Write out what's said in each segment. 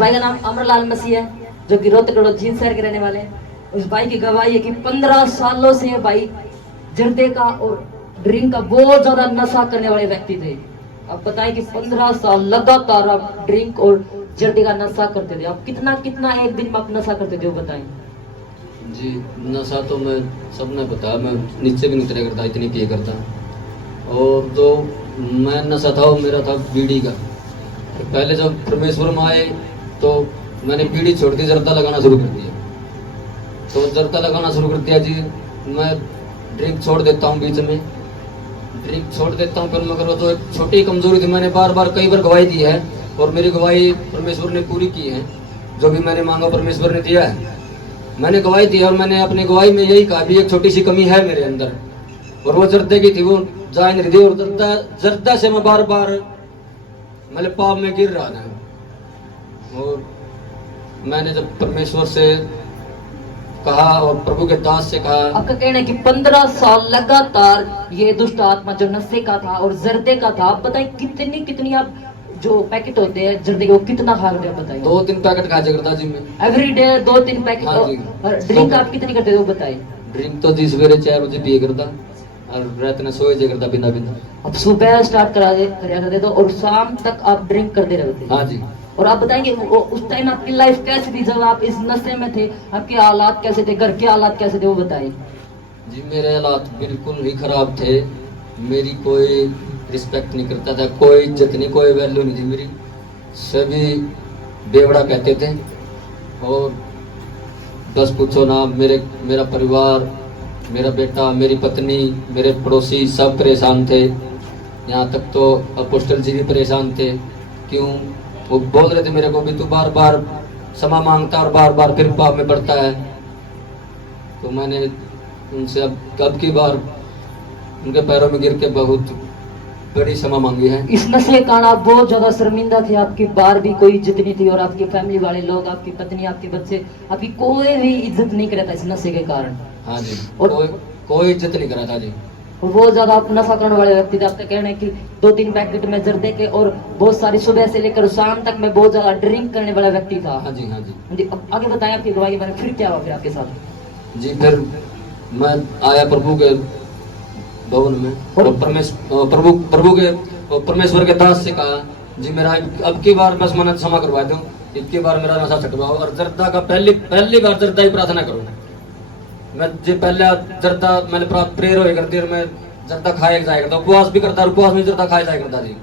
भाई का नाम अमरलाल मसीह है, जो कि रोहतक जींद शहर के रहने वाले हैं। उस भाई की गवाही है कि 15 सालों से भाई जर्दे का और ड्रिंक का बहुत ज्यादा नशा करने वाले व्यक्ति थे। अब बताएं कि 15 साल लगातार आप ड्रिंक और जर्दे का नशा करते थे। आप कितना कितना एक दिन में आप नशा करते थे, वो बताएं। जी नशा तो मैं सबने बताया, मैं नीचे भी नहीं उतरा करता, इतनी पिए करता। और जो मैं नशा था वो मेरा था बीड़ी का। पहले जब परमेश्वर में आए तो मैंने बीड़ी छोड़ दी, जर्दा लगाना शुरू कर दिया। तो जर्दा लगाना शुरू कर दिया जी। मैं ड्रिंक छोड़ देता हूँ, बीच में ड्रिंक छोड़ देता हूँ, पर मगर वो जो एक छोटी कमजोरी थी, मैंने बार बार कई बार गवाही दी है और मेरी गवाही परमेश्वर ने पूरी की है। जो भी मैंने मांगा परमेश्वर ने दिया है। मैंने गवाही दी और मैंने अपनी गवाही में यही कहा भी एक छोटी सी कमी है मेरे अंदर, और वो जर्दे की थी। वो जा नहीं रही, और जर्दा से मैं बार बार मतलब पाप में गिर रहा था। और मैंने जब परमेश्वर से कहा और प्रभु के दास से कहा। आपका कहना है कि 15 साल लगातार ये दुष्ट आत्मा जो नशे का था और जर्दे का था, आप बताएं कितनी कितनी आप जो पैकेट होते हैं जर्दे के वो कितना खा रहे हो, बताइए। 2-3 पैकेट खा करता जी मैं एवरी डे 2-3 पैकेट। हाँ जी। और ड्रिंक आप कितनी करते थे, वो बताइए। ड्रिंक तो जी सवेरे 4 बजे पिए करता और रात में सोए करता बिना बिना। अब सुबह स्टार्ट करा करते थे और शाम तक आप ड्रिंक करते रहते थे। हाँ जी। और आप बताएंगे उस टाइम आपकी लाइफ कैसी थी जब आप इस नशे में थे? आपके हालात कैसे थे, घर के हालात कैसे थे, वो बताइए। जी मेरे हालात बिल्कुल ही खराब थे। मेरी कोई रिस्पेक्ट नहीं करता था, कोई इज्जत नहीं, कोई वैल्यू नहीं थी मेरी। सभी बेवड़ा कहते थे। और बस पूछो ना, मेरा परिवार, मेरा बेटा, मेरी पत्नी, मेरे पड़ोसी सब परेशान थे। यहाँ तक तो अपोस्टल जी भी परेशान थे। क्यों? वो बोल रहे थे मेरे को भी तू बार बार क्षमा मांगता और बार बार फिर पाप में पड़ता है। तो मैंने उनसे अब की बार उनके पैरों में गिर के बहुत बड़ी क्षमा मांगी है। इस नशे के कारण आप बहुत ज्यादा शर्मिंदा थे, आपकी बाहर भी कोई इज्जत नहीं थी और आपकी फैमिली वाले लोग, आपकी पत्नी, आपके बच्चे, आपकी कोई भी इज्जत नहीं करता इस नशे के कारण। हाँ जी। और कोई इज्जत नहीं करा था जी। बहुत ज्यादा आप नशा करने वाले व्यक्ति थे। आपका कहना है कि 2-3 पैकेट में जर्दे के और बहुत सारी सुबह से लेकर शाम तक में बहुत ज्यादा ड्रिंक करने वाला व्यक्ति था। हाँ जी। हाँ जी। अब आगे बताएं आपकी गवाही के बारे में, फिर क्या हुआ फिर आपके साथ? जी फिर मैं आया प्रभु के भवन में और परमेश्वर के दास से कहा जी मेरा अब की बार बस मन क्षमा करवा दो, इतनी बार मेरा नशा छटवाओ और जर्दा का पहली बार जर्दा ही प्रार्थना करो। मैं जी पहले जर्दा मैंने प्रेयर हो करती और मैं जर्दा खाया जाया करता, उपवास भी करता, उपवास में जर्दा खाया जाया करता जी।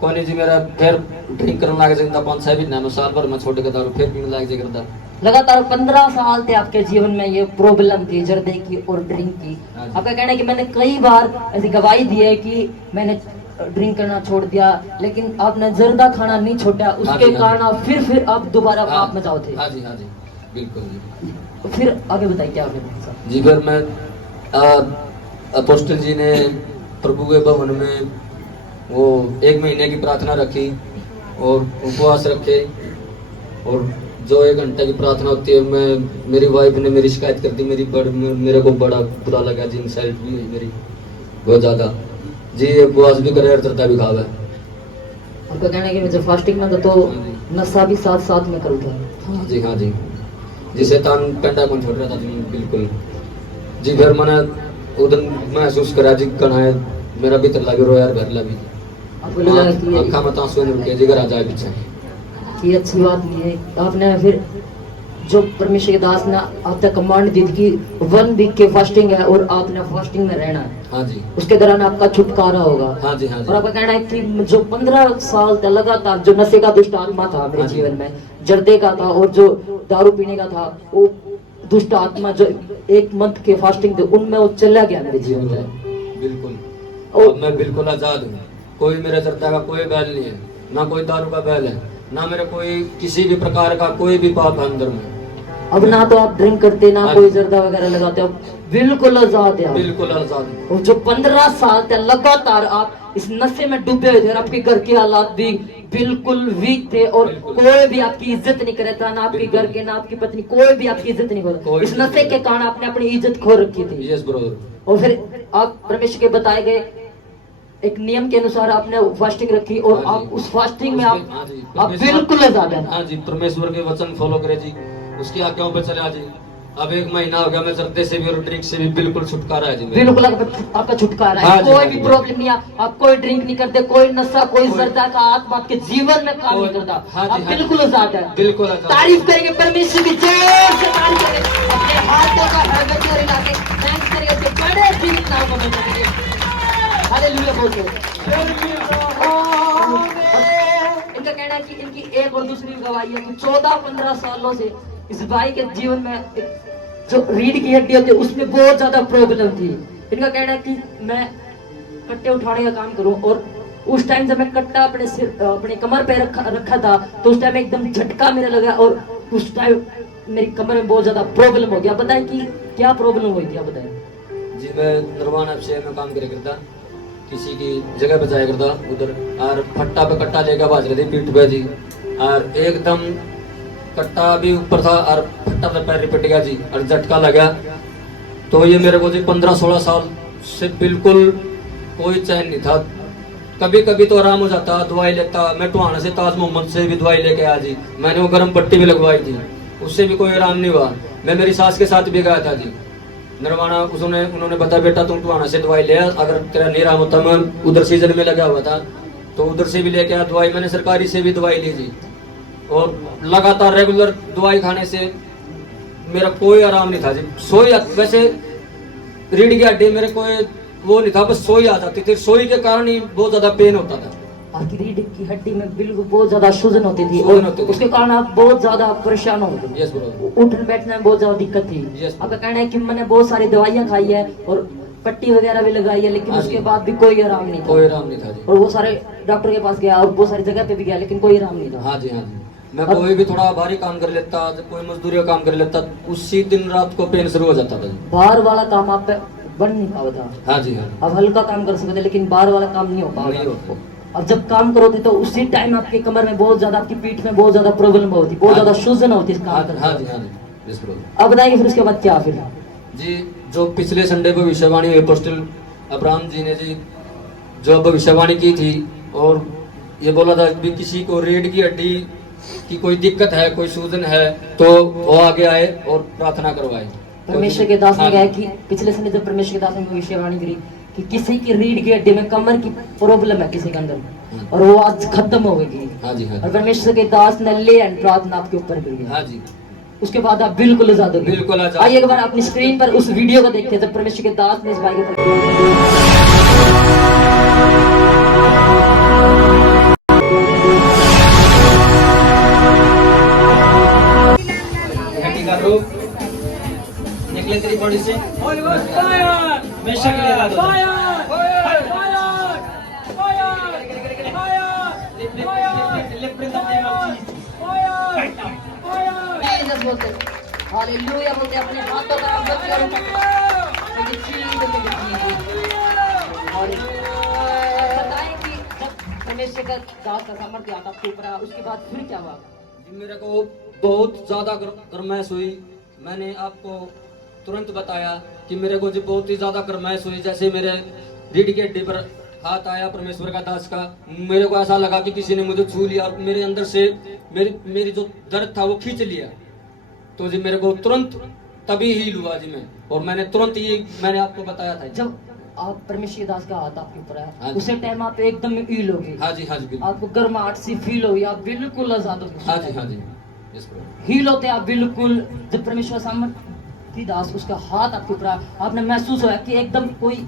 कोई नहीं जी मेरा फिर ड्रिंक करने लगे जिंदा 5-6 महीना साल भर मैं छोड़ के दारू फिर पीने लग जाया करता। लगातार 15 साल थे आपके जीवन में ये प्रॉब्लम थी जर्दे की और ड्रिंक की। आपका कहना है कि मैंने कई बार ऐसी गवाही दी है कि मैंने ड्रिंक करना छोड़ दिया, लेकिन आपने जर्दा खाना नहीं छोड़ा, उसके कारण आप फिर आप दोबारा पाप में जाओ थे। हाँ जी। हाँ जी बिल्कुल जी। फिर आगे बताइए क्या हुआ जी। फिर मैं अपोस्टल जी ने प्रभु के भवन में वो 1 महीने की प्रार्थना रखी और उपवास रखे। और जो 1 घंटे की प्रार्थना होती है, मैं मेरी वाइफ ने मेरी शिकायत कर दी, मेरे को बड़ा बुरा लगा जी, इंसल्ट भी हुई मेरी बहुत ज़्यादा जी। उपवास भी करे और जर्दा भी खावा। आपका कहना है कि मैं जब फास्टिंग में था तो नशा भी साथ साथ में करूँ था। हाँ जी। हाँ जी। जी शैतान पेंडा कौन छोड़ रहा था जी बिल्कुल जी। फिर मैंने उधर महसूस करा जी कना है मेरा भीतर लगे रो यार घर लगी अखा में आंसू रुके जी घर आ जाए पीछे। ये अच्छी बात नहीं है। आपने फिर जो परमेश्वर के दास ने आप तक कमांड दी थी कि 1 वीक के फास्टिंग है और आपने फास्टिंग में रहना है। हाँ जी। उसके दौरान आपका छुटकारा होगा। हाँ जी। हाँ जी। और आपका कहना है कि जो 15 साल तक लगातार जो नशे का दुष्ट आत्मा था मेरे जीवन में, जर्दे का था और जो दारू पीने का था, वो दुष्ट आत्मा जो 1 मंथ के फास्टिंग थे उनमें वो चला गया मेरे जीवन में बिल्कुल। और मैं बिल्कुल आजाद हूँ। कोई मेरे जर्दा का कोई बैल नहीं है, ना कोई दारू का बैल है, ना मेरे कोई किसी भी प्रकार का कोई भी पाप है अंदर में। अब ना तो आप ड्रिंक करते, ना कोई जर्दा वगैरह लगाते हो, बिल्कुल आजाद है। बिल्कुल आजाद। और जो 15 साल तक लगातार आप इस नशे में डूबे हुए थे और आपके घर के हालात भी बिल्कुल वीक थे और कोई भी आपकी इज्जत नहीं करता, ना आपके घर के, ना आपकी पत्नी, कोई भी आपकी इज्जत नहीं करता। इस नशे के कारण आपने अपनी इज्जत खो रखी थी। Yes brother. और फिर आप परमेश्वर के बताए गए एक नियम के अनुसार आपने फास्टिंग रखी और हाँ जी। आप उस फास्टिंग में हाँ जी, आप परमेश्वर- बिल्कुल आजाद हैं। हाँ जी, परमेश्वर के वचन फॉलो करे जी, उसकी आज्ञाओं पे चले जी। अब 1 महीना हो गया, मैं जर्दे से भी और ड्रिंक से भी बिल्कुल छुटकारा है जी मेरा। बिल्कुल आपका छुटकारा है। हाँ जी, कोई हाँ भी जी। प्रॉब्लम नहीं है, आप कोई ड्रिंक नहीं करते, कोई नशा, कोई जर्दा का आत्मा आपके जीवन में काम नहीं कोई- करता। हाँ जी, आप हाँ जी। बिल्कुल आजाद है। बिल्कुल आजाद। तारीफ करेंगे परमेश्वर की, जोर से तारीफ करेंगे, अपने हाथों का हैबत और हिला के थैंक्स करेंगे उसके बड़े दिन नाम को बनने के लिए। हालेलुया बोलो। इनका कहना है कि इनकी एक और दूसरी गवाही है कि 14-15 सालों से इस भाई के जीवन में एक जो रीढ़ की हड्डी होती है उसमें बहुत ज्यादा प्रॉब्लम थी। इनका कहना है कि मैं कट्टे उठाने का काम करूं और उस टाइम जब मैं कट्टा अपने सिर अपने कमर पे रखा था तो उस टाइम एकदम झटका मेरे लगा और उस टाइम मेरी कमर में बहुत ज्यादा प्रॉब्लम हो गया। बताएं कि क्या प्रॉब्लम हुई थी, आप बताएं। जी मैं निर्वाण से में काम करे करता, किसी की जगह पे जाया करता उधर, और फट्टा पे कट्टा लेकर बाज रहे थे पीठ पे जी, और एकदम कट्टा भी ऊपर था और फट्टा पे पैर लिपट गया जी और झटका लगा। तो ये मेरे को जी 15-16 साल से बिल्कुल कोई चैन नहीं था। कभी कभी तो आराम हो जाता, दवाई लेता मैं टुहाना से ताज मोहम्मद से भी दवाई लेके आया जी, मैंने वो गर्म पट्टी भी लगवाई थी, उससे भी कोई आराम नहीं हुआ। मैं मेरी सास के साथ भी गया था जी नरवाना, उन्होंने बताया बेटा तुम टुहाना से दवाई ले, अगर तेरा नहीं आराम होता, मैं उधर सीजन में लगा हुआ था तो उधर से भी लेके आया दवाई, मैंने सरकारी से भी दवाई ली जी, और लगातार रेगुलर दवाई खाने से मेरा कोई आराम नहीं था जी। सोई वैसे रीढ़ की हड्डी मेरे कोई वो नहीं था, बस सोई आ जाती थी, सोई के कारण ही बहुत ज्यादा पेन होता था। आपकी रीढ़ की हड्डी में बिल्कुल बहुत ज्यादा सूजन होती थी सूजन और होती थी। उसके कारण आप बहुत ज्यादा परेशान होते थे। Yes bro. उठने बैठने में बहुत ज्यादा दिक्कत थी। Yes. आपका कहना है कि मैंने बहुत सारी दवाइयां खाई है और पट्टी वगैरह भी लगाई है लेकिन हाँ उसके जी। बाद भी कोई आराम नहीं कोई था आराम नहीं था जी। और वो सारे डॉक्टर के पास गया और बहुत सारी जगह पे भी गया लेकिन कोई आराम नहीं था। हाँ जी, हाँ जी। मैं कोई भी थोड़ा भारी काम कर लेता, कोई मजदूरी का काम कर लेता, उसी दिन रात को पेन शुरू हो जाता था जी। बाहर वाला काम आप पे बन नहीं पाता था। हाँ जी, हाँ जी। आप हल्का काम कर सकते थे लेकिन बाहर वाला काम नहीं हो नहीं पाता। होता। अब जब काम करोगे तो उसी टाइम आपके कमर में बहुत ज्यादा, आपकी पीठ में बहुत ज्यादा प्रॉब्लम होती, बहुत हाँ ज्यादा जी। सूजन होती इस काम हाँ करते हाँ वक्त। जी, हाँ जी। Yes bro. अब बताइए फिर उसके बाद क्या फिर। जी जो पिछले संडे को भविष्यवाणी हुई अपोस्टल अब्राहम जी ने जी जो भविष्यवाणी की थी और ये बोला था कि किसी को रीढ़ की हड्डी की कोई दिक्कत है, कोई सूजन है तो वो आगे आए और प्रार्थना करवाए। परमेश्वर के दास ने हाँ कहा जी। कि पिछले संडे जब परमेश्वर के दास ने भविष्यवाणी करी कि किसी की रीढ़ की हड्डी में कमर की प्रॉब्लम है किसी के अंदर और वो आज खत्म हो गई हाँ जी, हाँ और जी। परमेश्वर के दास ने ले एंड प्रार्थना आपके ऊपर करी। हाँ जी, उसके बाद आप बिल्कुल आजाद हो गए। बिल्कुल आजाद। आइए एक बार अपनी स्क्रीन पर उस वीडियो को देखते हैं जब परमेश्वर के दास ने इस भाई के हड्डी का रोग निकले तेरी बॉडी से हमेशा के लिए आजाद हो। Lift in the name of Jesus. Jesus बोलते हैं, हालेलुया बोलते हैं, अपने हाथों का रब करो मुझे चीज और बताएं कि जब परमेश्वर का दास का सामर्थ्य आता आपके ऊपर आया, उसके बाद फिर क्या हुआ। जी मेरे को बहुत ज्यादा गरमाइश हुई। मैंने आपको तुरंत बताया कि मेरे को जी बहुत ही ज्यादा गरमाइश हुई, जैसे मेरे रीढ़ की हड्डी पर हाथ आया परमेश्वर का दास का, मेरे को ऐसा लगा कि किसी ने मुझे छू लिया और मेरे अंदर से मेरी जो दर्द था वो खींच लिया। तो जी मेरे को तुरंत तभी हील हुआ जी मैं, और मैंने तुरंत ही मैंने आपको बताया था। जब आप परमेश्वर के दास का हाथ आपके ऊपर हाँ आया जी। उसी टाइम आप एकदम हील हो गए। हाँ जी, हाँ जी, बिल्कुल। आपको गर्माहट सी फील हुई, आप बिल्कुल आजाद हो गए। हाँ जी, हाँ जी। Yes bro. हील होते आप बिल्कुल। जब परमेश्वर सामर्थ्य दास उसका हाथ आपके ऊपर आया, आपने महसूस हुआ कि एकदम कोई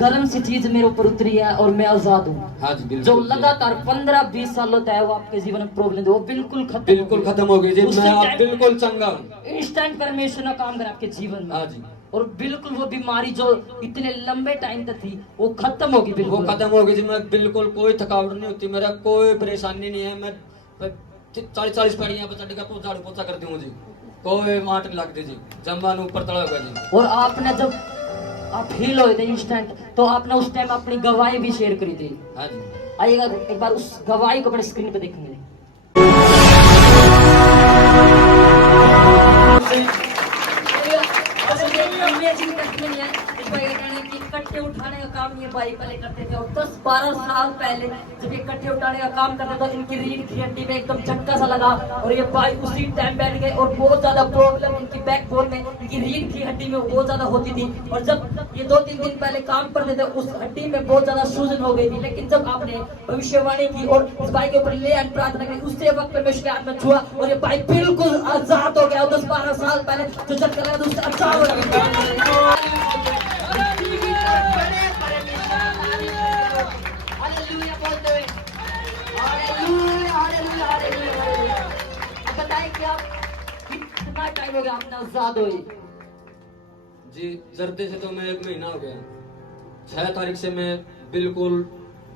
गर्म सी चीज मेरे ऊपर उतरी है और मैं आजाद हूँ। हाँ जी, बिल्कुल। जो लगातार 15-20 सालों तक वो आपके जीवन में प्रॉब्लम थी वो बिल्कुल खत्म बिल्कुल खत्म हो गई जी, उसी मैं आप टाइम- बिल्कुल चंगा हूँ। इंस्टेंट परमेश्वर ने काम करा आपके जीवन में। हाँ जी। और बिल्कुल वो बीमारी जो इतने लंबे टाइम तक थी वो खत्म होगी वो बिल्कुल। खत्म हो गई जी, मैं बिल्कुल कोई थकावट नहीं होती, मेरा कोई परेशानी नहीं है। मैं 40 पैड़ियां पर चढ़ कर झाड़ू पोछा करती हूँ जी, कोई माट नहीं लगती जी, जम्बान ऊपर तड़ा होगा जी। और आपने जब आप हील हुए थे इंस्टेंट तो आपने उस टाइम अपनी गवाही भी शेयर करी थी। हाँ जी। आइएगा एक बार उस गवाही को अपने स्क्रीन पे देखेंगे। अमेजिंग टेस्टमनी है। इस भाई का कहना है कि कट्टे उठाने का काम ये भाई पहले करते थे, और 10-12 साल पहले जब ये कट्टे उठाने का काम करते तो इनकी रीढ़ की हड्डी में एकदम झटका सा लगा, और ये भाई उसी टाइम बैठ गए, और बहुत ज्यादा प्रॉब्लम इनकी बैकबोन में, इनकी रीढ़ की हड्डी में बहुत ज्यादा होती थी। और जब ये 2-3 दिन पहले काम करते थे उस हड्डी में बहुत ज्यादा सूजन हो गई थी, लेकिन जब आपने भविष्यवाणी की और इस भाई के ऊपर ले आए प्रार्थना की, उससे वक्त परमेश्वर के हाथ में छुआ और ये भाई बिल्कुल आजाद हो गया। 10-12 साल पहले जो झटका लगा था उससे आजाद हो गया। हालेलुया बोलते हुए, हालेलुया, हालेलुया, हालेलुया। अब बताएं कि आप कितना टाइम हो गया आपने आजाद हुए? जी जर्दे से तो मैं 1 महीना हो गया। 6 तारीख से मैं बिल्कुल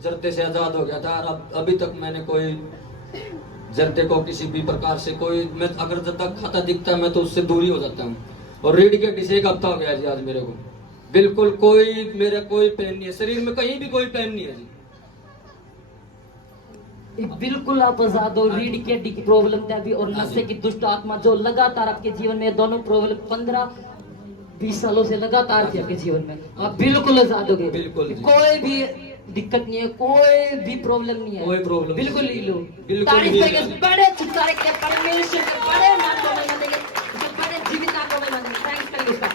जर्दे से आजाद हो गया था। अब अभी तक मैंने कोई जर्दे को किसी भी प्रकार से कोई, मैं अगर जब तक खाता दिखता है मैं तो उससे दूरी हो जाता हूँ। और रीढ़ की हड्डी से 1 हफ्ता हो गया जी आज मेरे को, बिल्कुल कोई मेरा कोई पेन नहीं है, शरीर में कहीं भी कोई पेन नहीं है जी। बिल्कुल आप आजाद हो। रीढ़ की हड्डी की प्रॉब्लम थी अभी, और नशे की दुष्ट आत्मा जो लगातार आपके जीवन में, दोनों प्रॉब्लम 15-20 सालों से लगातार थी आपके जीवन में, आप बिल्कुल आजाद हो गए। बिल्कुल जी। कोई भी दिक्कत नहीं है, कोई भी प्रॉब्लम नहीं है, कोई प्रॉब्लम बिल्कुल ही लो। बिल्कुल तारीफ ही करेंगे नहीं। बड़े छुटकारे के परमेश्वर के बड़े नाम को महिमा देंगे, बड़े जीवित नाम को महिमा देंगे। थैंक्स करेंगे उसका।